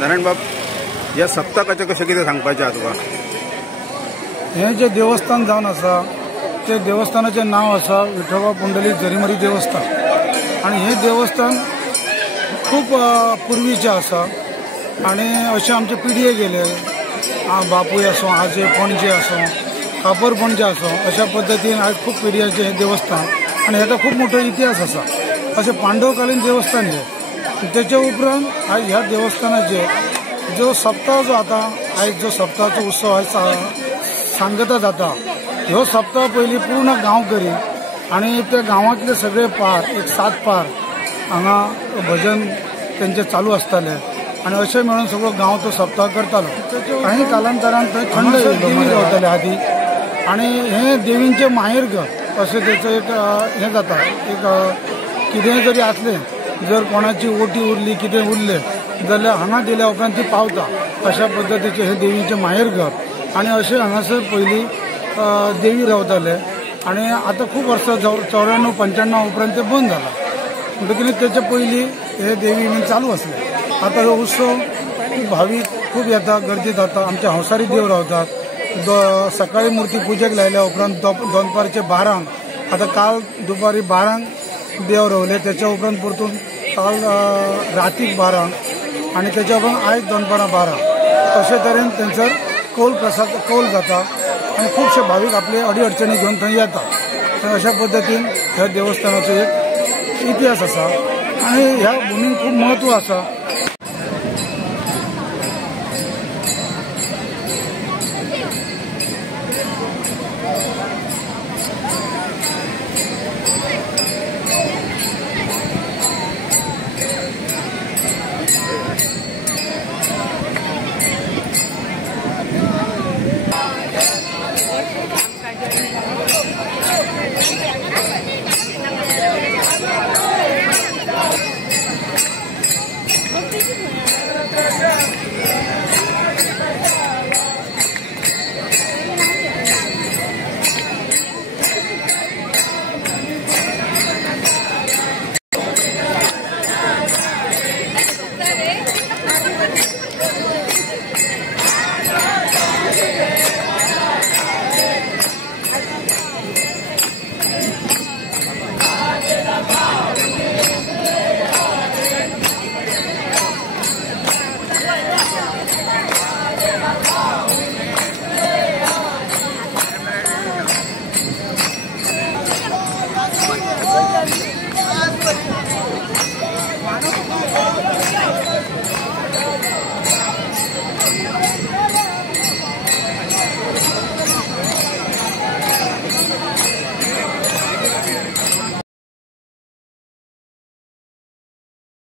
नारायण बाब, या सप्तकाचे कशें कितें सांगपाचें आहा तुका? हें जें देवस्थान जावन आसा ते देवस्थानाचें नांव आसा विठोबा पुंडलीक झरीमरी देवस्थान आनी हें देवस्थान खूब पुर्वीचें आसा आनी अशें आमचे पिडये गेले बापूय आसूं आजे पणजे आसूं कापर पणजे आसूं अशा पद्दतीन आयज खूब पिडयाचें हें देवस्थान आनी हेका खूब मोठो इतिहास आसा। अशें पांडवकालीन देवस्थान हें तेचे उपरांत आयज ह्या देवस्थानाचेर जो सप्ताह जो आता आयज जो सप्ताहाचो उत्सव आयज सांगता जाता ह्यो सप्ताह पयलीं पूर्ण गांवकरी आनी त्या गांवांतले सगळे पार एक 7 पार हांगा भजन तेंचे चालू आसताले आनी अशें मेळून सगळो गांव तो सप्ताह करतालो। काही कालांतरान थंय थंड देवी रावताले आदी आनी हें देवींचें माहेरघर अशें तेचो एक हें जाता। एक कितेंय जरी आसलें जर कोणाची ओटी उरली कितें उरलें जाल्यार हांगा दिल्या उपरांत ती पावता अशा पद्दतीचें हें देवीचें माहेरघर आनी अशें हांगासर पयलीं देवी रावताले आनी आतां खूब वर्सां 94-95 उपरांत तें बंद जालां म्हणटकीर तेचे पयलीं हे देवी बीन चालू आसले। आतां हो उत्सव खूब भावीक खूब येता गर्दी जाता आमचे हंवसारी देव रावतात सकाळी मुर्ती पुजेक लायल्या उपरांत दनपारचे 12 आतां काल दुपारी 12 देव रावले त्याच्या उपरांत परतून काल रातीक 12 आनी त्याच्या उपरांत आयज दनपारां 12 अशे तरेन थंयसर कौल जाता आनी खुबशे भावीक आपले अडी अडचणी घेवन थंय येतात। अशा पद्दतीन ह्या देवस्थानाचो एक इतिहास आसा आनी ह्या भुमीक खूब महत्व आसा।